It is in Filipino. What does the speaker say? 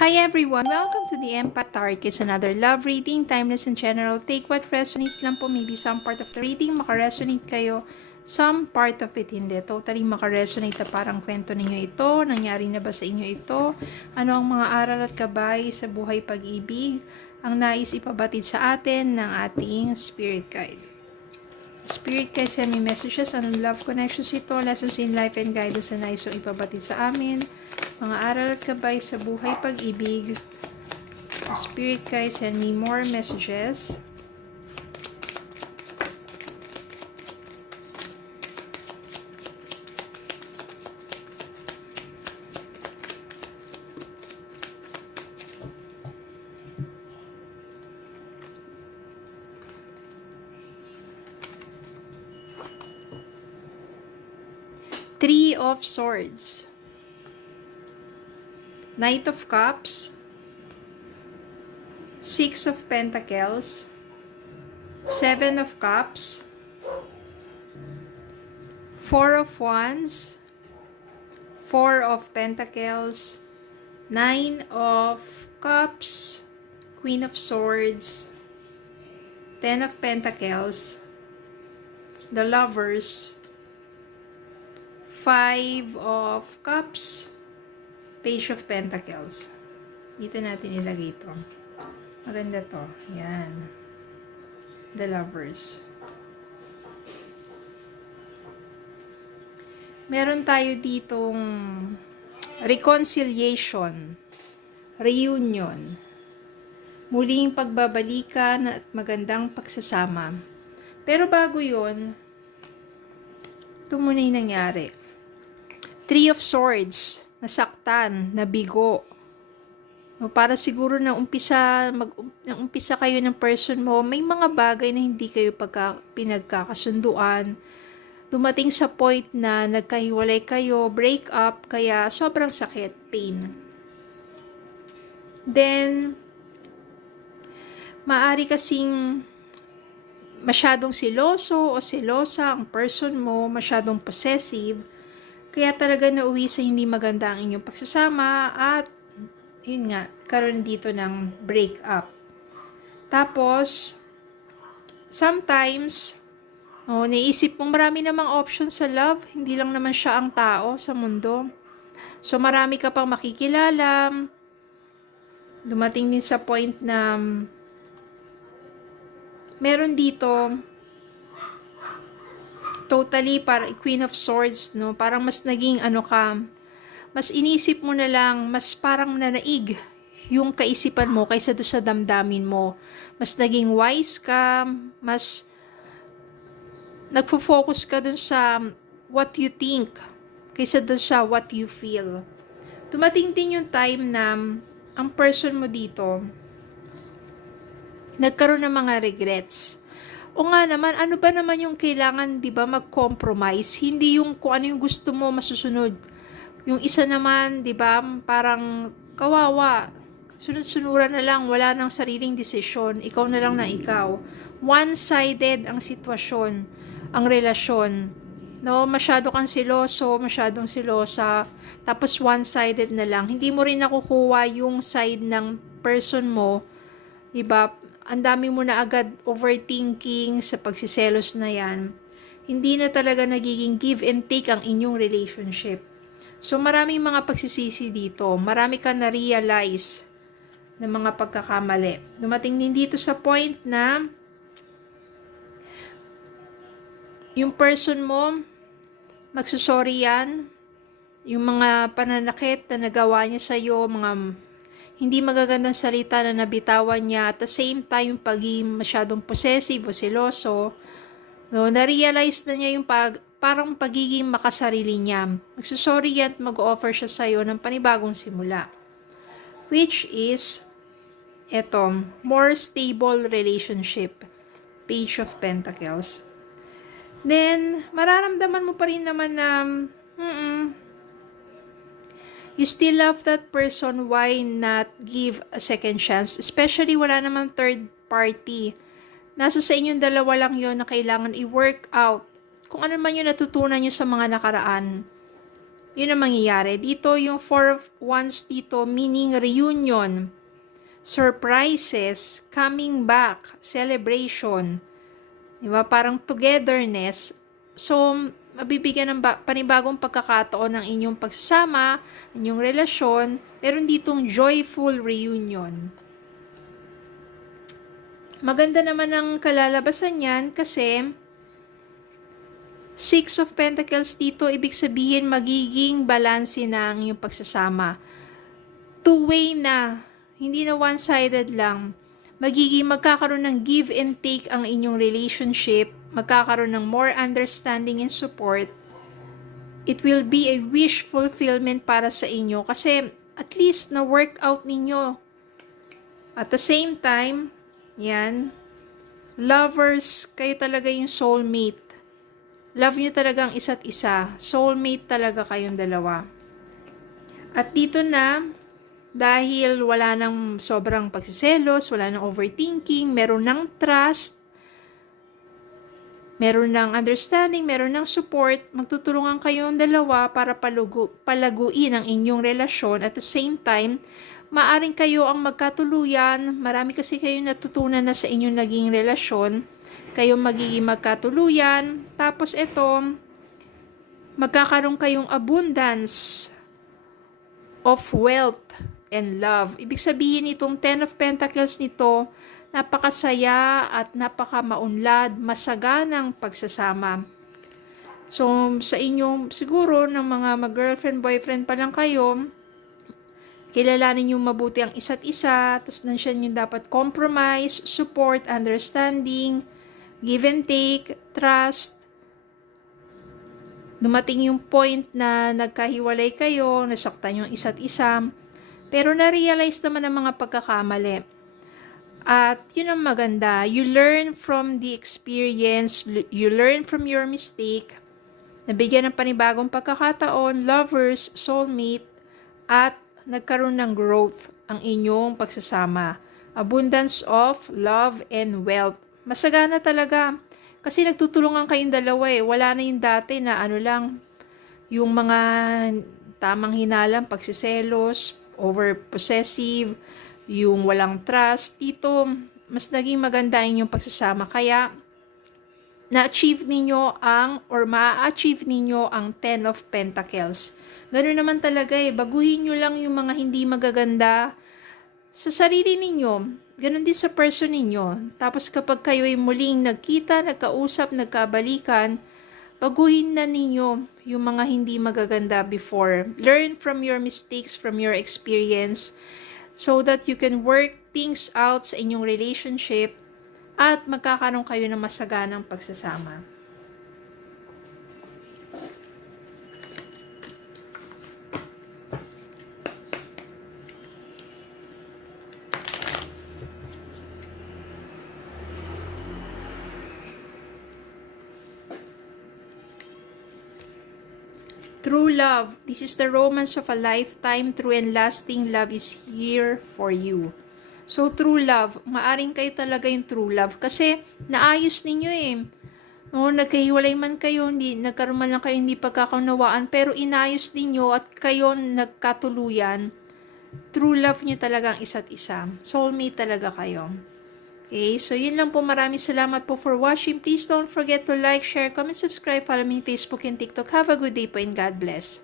Hi everyone! Welcome to the Empath Tarot. It's another love reading, timeless and general. Take what resonates lang po. Maybe some part of the reading makaresonate kayo. Some part of it hindi. Totally makaresonate na parang kwento ninyo ito. Nangyari na ba sa inyo ito? Ano ang mga aral at gabay sa buhay pag-ibig? Ang nais ipabatid sa atin ng ating spirit guide. Spirit guide, send me messages. Anong love connections ito? Lessons in life and guidance na nais ipabatid sa amin. Mga aral at gabay sa buhay pag-ibig. Spirit guide, send me more messages. Three of Swords. Knight of Cups. Six of Pentacles. Seven of Cups. Four of Wands. Four of Pentacles. Nine of Cups. Queen of Swords. Ten of Pentacles. The Lovers. Five of Cups, Page of Pentacles. Dito natin ilagay ito. Maganda to. Yan. The Lovers. Meron tayo ditong reconciliation, reunion, muling pagbabalikan at magandang pagsasama. Pero bago yun, ito muna yung nangyari. Three of Swords, nasaktan, nabigo. Para siguro na umpisa kayo ng person mo, may mga bagay na hindi kayo pinagkakasunduan. Dumating sa point na nagkahiwalay kayo, break up, kaya sobrang sakit, pain. Then, maari kasing masyadong siloso o silosa ang person mo, masyadong possessive, kaya talaga nauwi sa hindi maganda ang inyong pagsasama at yun nga, karoon dito ng break up. Tapos, sometimes, naisip mong marami namang options sa love, hindi lang naman siya ang tao sa mundo. So, marami ka pang makikilala, dumating din sa point na meron dito totally para Queen of Swords, no? Parang mas naging mas inisip mo na lang, mas parang nanaig yung kaisipan mo kaysa doon sa damdamin mo. Mas naging wise ka, mas nagfo-focus ka doon sa what you think kaysa doon sa what you feel. Dumating din yung time na ang person mo dito nagkaroon ng mga regrets. O nga naman, ano ba naman yung kailangan, di ba, mag-compromise? Hindi yung kung ano yung gusto mo masusunod. Yung isa naman, di ba, parang kawawa. Sunod-sunuran na lang, wala nang sariling desisyon. Ikaw na lang na ikaw. One-sided ang sitwasyon, ang relasyon. No, masyado kang siloso, masyadong silosa. Tapos one-sided na lang. Hindi mo rin nakukuha yung side ng person mo, di ba? Ang dami mo na agad overthinking sa pagsiselos na yan. Hindi na talaga nagiging give and take ang inyong relationship. So maraming mga pagsisisi dito. Marami ka na-realize ng mga pagkakamali. Dumating din dito sa point na yung person mo, magsusorry yan. Yung mga pananakit na nagawa niya sa'yo, mga hindi magagandang salita na nabitawan niya, at the same time, pagiging masyadong possessive o seloso, no, na-realize na niya yung parang pagiging makasarili niya. Magsusorry yan at mag-offer siya sa'yo ng panibagong simula. Which is, more stable relationship. Page of Pentacles. Then, mararamdaman mo pa rin naman na, you still love that person, why not give a second chance? Especially wala namang third party. Nasa sa inyong dalawa lang yon na kailangan i-work out. Kung ano man yung natutunan nyo sa mga nakaraan. yun ang mangyayari. Dito, yung Four of Wands dito, meaning reunion, surprises, coming back, celebration, diba? Parang togetherness. So, mabibigyan ng panibagong pagkakataon ng inyong pagsasama, inyong relasyon, meron ditong joyful reunion. Maganda naman ang kalalabasan yan kasi Six of Pentacles dito, ibig sabihin magiging balanse na ang iyong pagsasama. Two-way na, hindi na one-sided lang. Magkakaroon ng give and take ang inyong relationship, magkakaroon ng more understanding and support. It will be a wish fulfillment para sa inyo kasi at least na-work out ninyo. At the same time, yan, lovers, kayo talaga yung soulmate. Love nyo talaga ang isa't isa. Soulmate talaga kayong dalawa. At dito na, dahil wala nang sobrang pagsiselos, wala nang overthinking, meron ng trust, meron ng understanding, meron ng support, magtutulungan kayong dalawa para palaguin ang inyong relasyon. At the same time, maaring kayo ang magkatuluyan. Marami kasi kayong natutunan na sa inyong naging relasyon. Kayo magiging magkatuluyan. Tapos ito, magkakaroon kayong abundance of wealth and love. Ibig sabihin itong Ten of Pentacles nito, napakasaya at napakamaunlad, masaganang pagsasama. So, sa inyong siguro ng mga mag-girlfriend, boyfriend pa lang kayo, kilalanin nyo mabuti ang isa't isa, tapos nandiyan yung dapat compromise, support, understanding, give and take, trust. Dumating yung point na nagkahiwalay kayo, nasaktan yung isa't isa, pero na-realize naman ang mga pagkakamali. At yun ang maganda, you learn from the experience, you learn from your mistake, nabigyan ng panibagong pagkakataon, lovers, soulmate, at nagkaroon ng growth ang inyong pagsasama. Abundance of love and wealth. Masagana talaga. Kasi nagtutulungan kayong dalawa eh. Wala na yung dati na ano lang, yung mga tamang hinalang, pagsiselos, over-possessive, yung walang trust. Dito, mas naging maganda yung pagsasama. Kaya, na-achieve ninyo ma-achieve ninyo ang Ten of Pentacles. Ganoon naman talaga eh. Baguhin nyo lang yung mga hindi magaganda sa sarili ninyo. Ganon din sa person ninyo. Tapos kapag kayo ay muling nagkita, nagkausap, nagkabalikan, baguhin na ninyo yung mga hindi magaganda before. Learn from your mistakes, from your experience, so that you can work things out sa inyong relationship at magkakaroon kayo ng masaganang pagsasama. True love. This is the romance of a lifetime. True and lasting love is here for you. So, true love. Maaring kayo talaga yung true love. Kasi, naayos ninyo eh. No, nagkahiwalay man kayo, nagkaroon man lang kayo hindi pagkakaunawaan, pero inayos ninyo at kayo nagkatuluyan. True love nyo talaga ang isa't isa. Soulmate talaga kayo. Okay, so yun lang po. Maraming salamat po for watching. Please don't forget to like, share, comment, subscribe, follow me on Facebook and TikTok. Have a good day po and God bless.